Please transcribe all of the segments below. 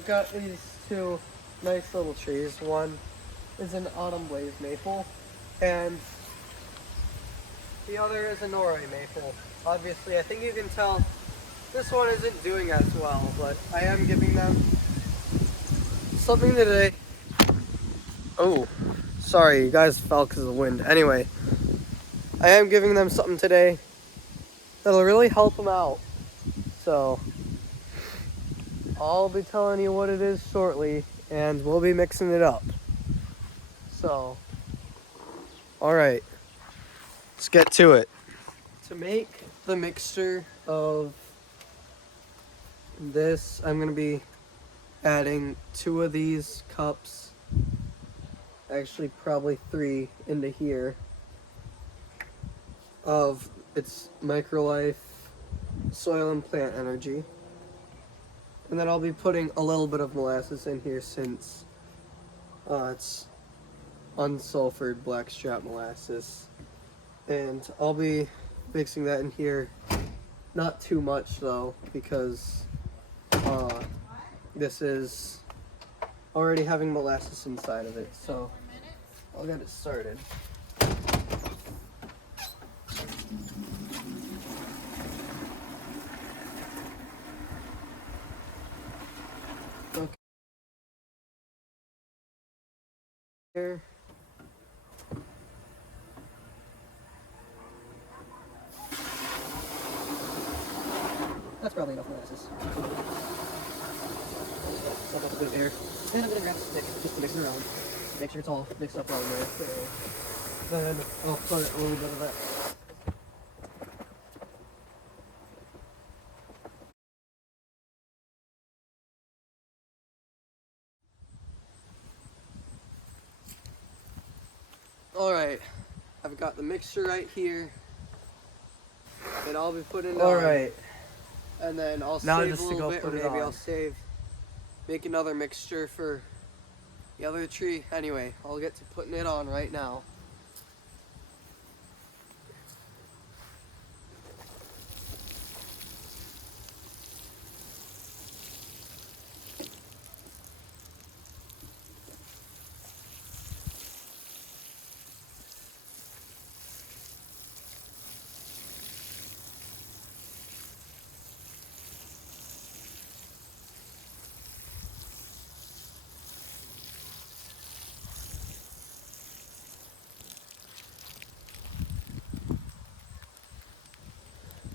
I've got these two nice little trees. One is an autumn blaze maple, and the other is a Norway maple. Obviously, I think you can tell this one isn't doing as well, but I am giving them something today. Oh, sorry, you guys fell because of the wind. Anyway, I am giving them something today that'll really help them out. So, I'll be telling you what it is shortly, and we'll be mixing it up. So, alright, let's get to it. To make the mixture of this, I'm going to be adding 2 of these cups, actually probably 3 into here, of its Microlife soil and plant energy. And then I'll be putting a little bit of molasses in here since it's unsulfured blackstrap molasses. And I'll be mixing that in here, not too much though, because this is already having molasses inside of it. So I'll get it started. Okay. Here. That's probably enough molasses. Suck up a bit of air. And I'm gonna grab a stick just to mix it around. Make sure it's all mixed up well in there. Then I'll put a little bit of that. Alright, I've got the mixture right here. And I'll be putting it on. And then I'll save a little bit, or maybe I'll make another mixture for the other tree. Anyway, I'll get to putting it on right now.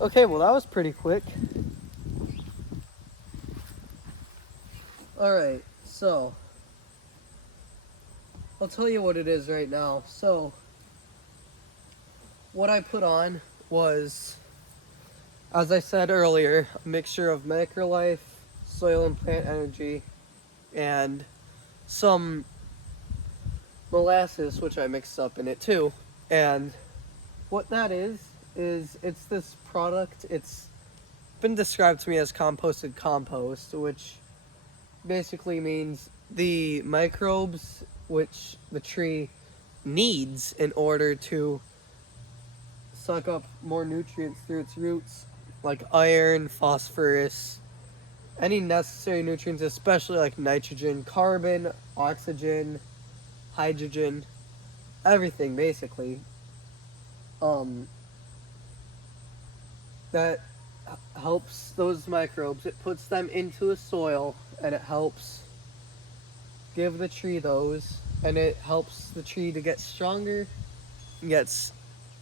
Okay, well that was pretty quick. Alright, so I'll tell you what it is right now. So what I put on was, as I said earlier, a mixture of Microlife, soil and plant energy, and some molasses, which I mixed up in it too. And what that is it's this product. It's been described to me as composted compost, which basically means the microbes which the tree needs in order to suck up more nutrients through its roots, like iron, phosphorus, any necessary nutrients, especially like nitrogen, carbon, oxygen, hydrogen, everything basically. That helps those microbes. It puts them into the soil and it helps give the tree those, and it helps the tree to get stronger and gets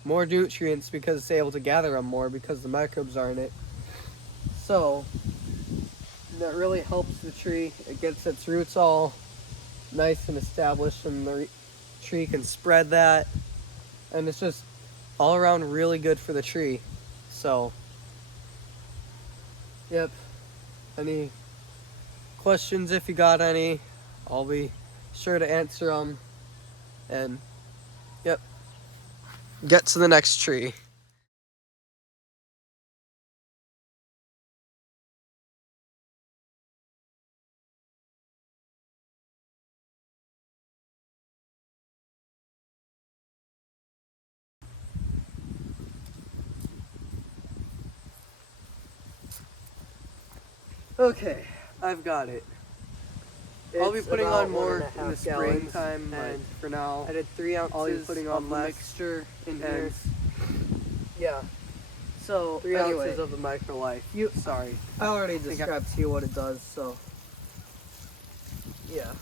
more nutrients because it's able to gather them more because the microbes are in it. So that really helps the tree. It gets its roots all nice and established, and the tree can spread that, and it's just all around really good for the tree. So yep, any questions, if you got any, I'll be sure to answer them. And yep, get to the next tree. Okay, I've got it. I'll be putting on more in the gallons, springtime, and but for now, I did 3 ounces I'll be putting on of less, the mixture in here. and yeah. So 3 anyway, ounces of the Microlife. sorry. I already described to you what it does, so yeah.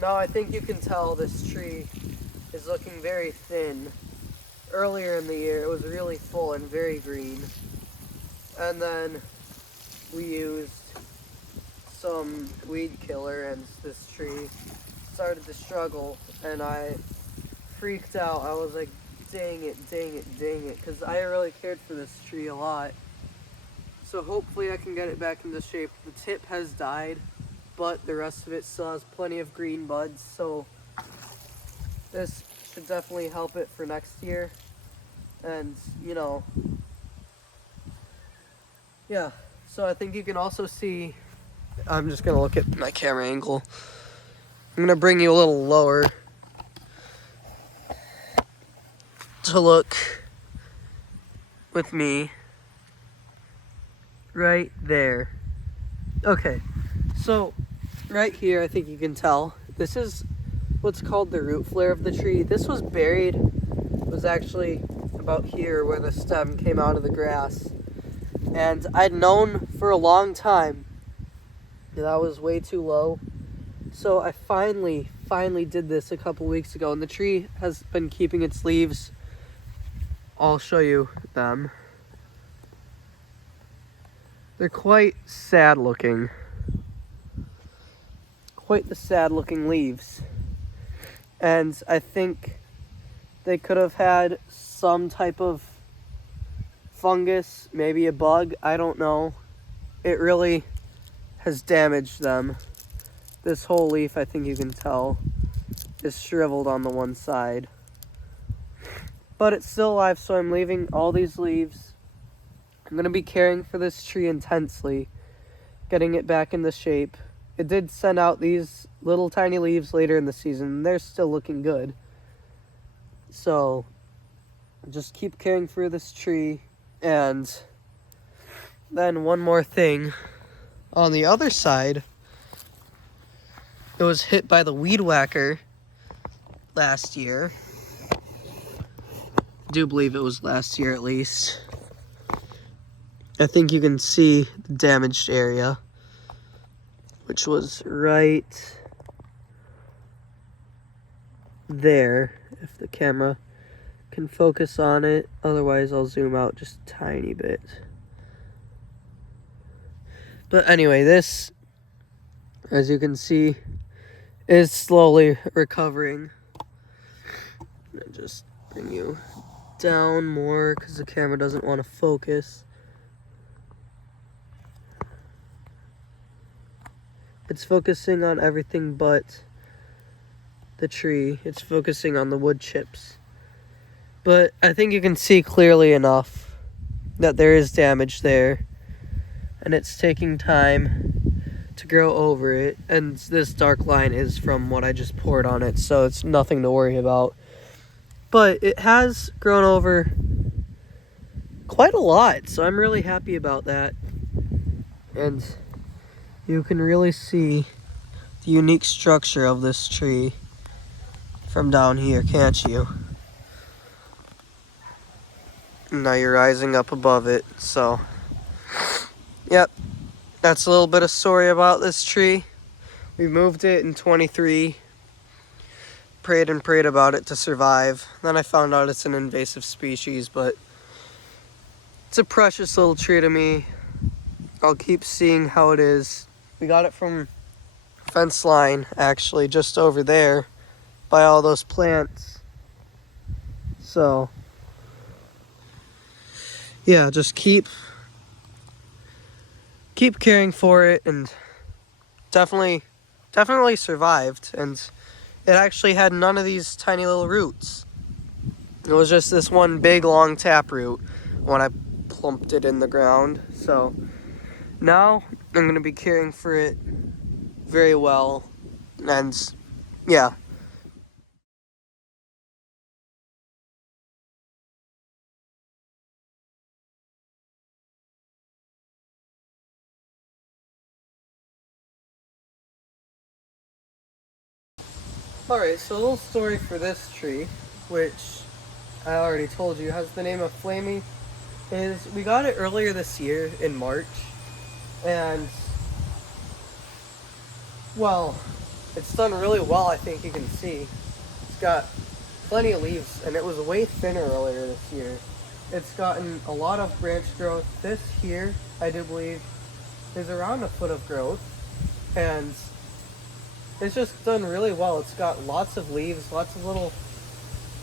Now I think you can tell this tree is looking very thin. Earlier in the year it was really full and very green. And then we used some weed killer and this tree started to struggle and I freaked out. I was like, dang it, dang it, dang it, because I really cared for this tree a lot. So hopefully I can get it back into shape. The tip has died, but the rest of it still has plenty of green buds, so this should definitely help it for next year. And, you know, yeah. So I think you can also see, I'm just going to look at my camera angle. I'm going to bring you a little lower to look with me right there. Okay, so right here, I think you can tell, this is what's called the root flare of the tree. This was buried, it was actually about here where the stem came out of the grass. And I'd known for a long time that I was way too low. So I finally did this a couple weeks ago, and the tree has been keeping its leaves. I'll show you them. They're quite sad looking. Quite the sad looking leaves. And I think they could have had some type of fungus, maybe a bug, I don't know. It really has damaged them. This whole leaf, I think you can tell, is shriveled on the one side. But it's still alive, so I'm leaving all these leaves. I'm going to be caring for this tree intensely, getting it back into shape. It did send out these little tiny leaves later in the season, and they're still looking good. So, just keep caring for this tree. And then one more thing. On the other side, it was hit by the weed whacker last year. I do believe it was last year at least. I think you can see the damaged area, which was right there, if the camera can focus on it. Otherwise, I'll zoom out just a tiny bit. But anyway, this, as you can see, is slowly recovering. I'll just bring you down more because the camera doesn't want to focus. It's focusing on everything but the tree. It's focusing on the wood chips. But I think you can see clearly enough that there is damage there. And it's taking time to grow over it. And this dark line is from what I just poured on it, so it's nothing to worry about. But it has grown over quite a lot, so I'm really happy about that. And you can really see the unique structure of this tree from down here, can't you? Now you're rising up above it, so yep, that's a little bit of story about this tree. We moved it in 23, prayed and prayed about it to survive. Then I found out it's an invasive species, but it's a precious little tree to me. I'll keep seeing how it is. We got it from fence line, actually, just over there by all those plants. So yeah, just keep caring for it, and definitely survived. And it actually had none of these tiny little roots. It was just this one big long tap root when I plumped it in the ground. So now I'm going to be caring for it very well. And yeah, Alright, so a little story for this tree, which I already told you has the name of Flamey, is we got it earlier this year in March, and well, it's done really well, I think you can see. It's got plenty of leaves, and it was way thinner earlier this year. It's gotten a lot of branch growth. This here, I do believe, is around a foot of growth, and it's just done really well. It's got lots of leaves, lots of little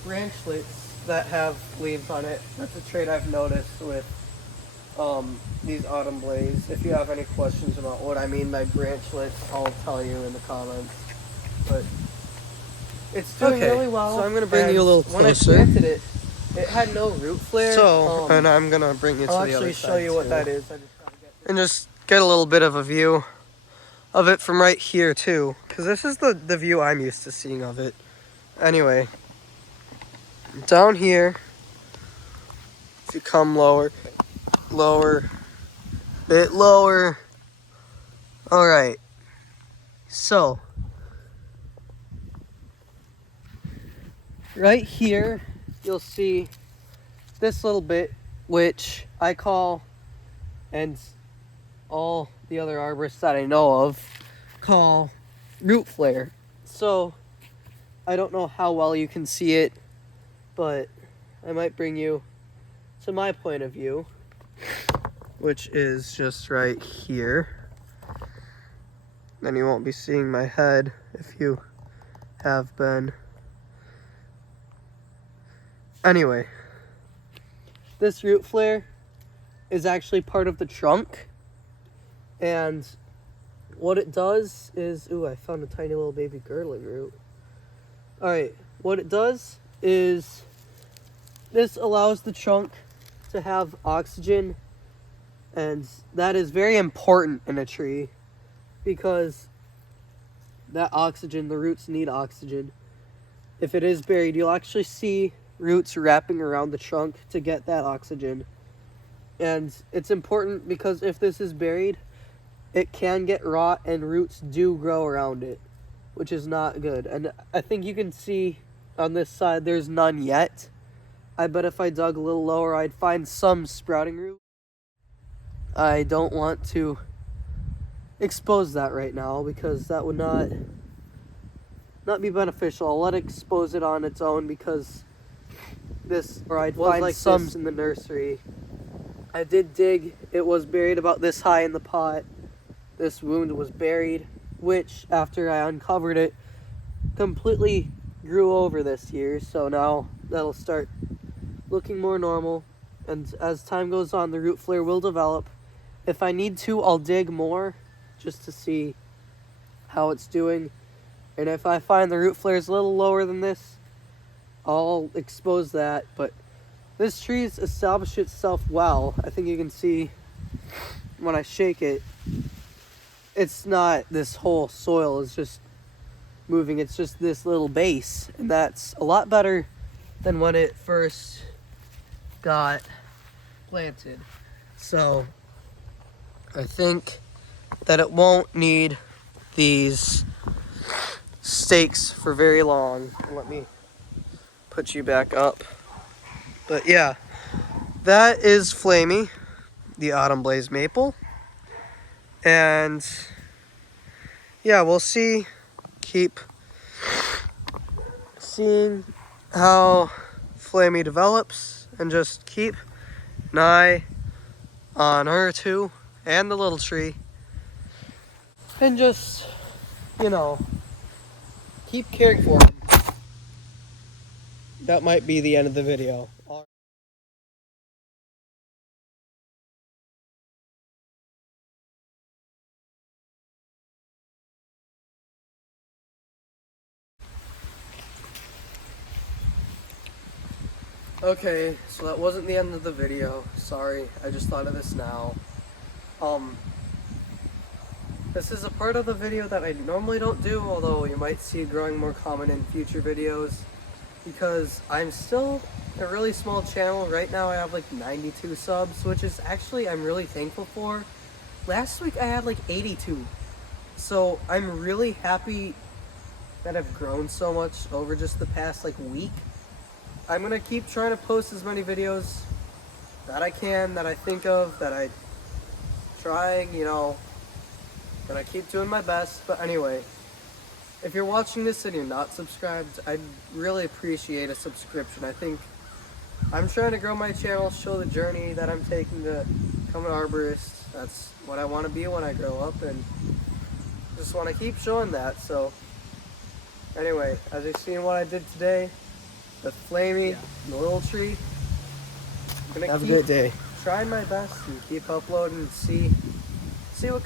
branchlets that have leaves on it. That's a trait I've noticed with these autumn blaze. If you have any questions about what I mean by branchlets, I'll tell you in the comments. But it's doing really well. So I'm gonna bring you a little closer. When I planted it, it had no root flare. So, and I'm gonna bring you to I'll the other actually side show you what too. that is. I just gotta get And just get a little bit of a view of it from right here too, because this is the view I'm used to seeing of it. Anyway, down here, if you come lower, bit lower. All right, so right here, you'll see this little bit, which I call, and all the other arborists that I know of call, root flare. So I don't know how well you can see it, but I might bring you to my point of view, which is just right here. Then you won't be seeing my head if you have been. Anyway, this root flare is actually part of the trunk. And what it does is, ooh, I found a tiny little baby girdling root. Alright, what it does is this allows the trunk to have oxygen, and that is very important in a tree because that oxygen, the roots need oxygen. If it is buried, you'll actually see roots wrapping around the trunk to get that oxygen. And it's important because if this is buried, it can get rot and roots do grow around it, which is not good. And I think you can see on this side there's none yet. I bet if I dug a little lower, I'd find some sprouting root. I don't want to expose that right now because that would not be beneficial. I'll let it expose it on its own because this, or I'd find like some in the nursery. I did dig. It was buried about this high in the pot. This wound was buried, which after I uncovered it, completely grew over this year. So now that'll start looking more normal. And as time goes on, the root flare will develop. If I need to, I'll dig more just to see how it's doing. And if I find the root flare is a little lower than this, I'll expose that. But this tree's established itself well. I think you can see when I shake it, it's not this whole soil is just moving. It's just this little base. And that's a lot better than when it first got planted. So I think that it won't need these stakes for very long. Let me put you back up. But yeah, that is Flamey, the autumn blaze maple. And yeah, we'll see. Keep seeing how Flamey develops and just keep an eye on her too and the little tree. And just, you know, keep caring for them. That might be the end of the video. Okay, so that wasn't the end of the video. Sorry, I just thought of this now. This is a part of the video that I normally don't do, although you might see it growing more common in future videos, because I'm still a really small channel. Right now I have like 92 subs, which is actually I'm really thankful for. Last week I had like 82. So I'm really happy that have grown so much over just the past like week. I'm gonna keep trying to post as many videos that I can, that I think of, that I trying, you know, gonna keep doing my best. But anyway, if you're watching this and you're not subscribed, I'd really appreciate a subscription. I think I'm trying to grow my channel, show the journey that I'm taking to become an arborist. That's what I want to be when I grow up, and just want to keep showing that. So anyway, as you've seen what I did today, the flamey, the little tree, I'm gonna Have a good day. trying my best and keep uploading and see what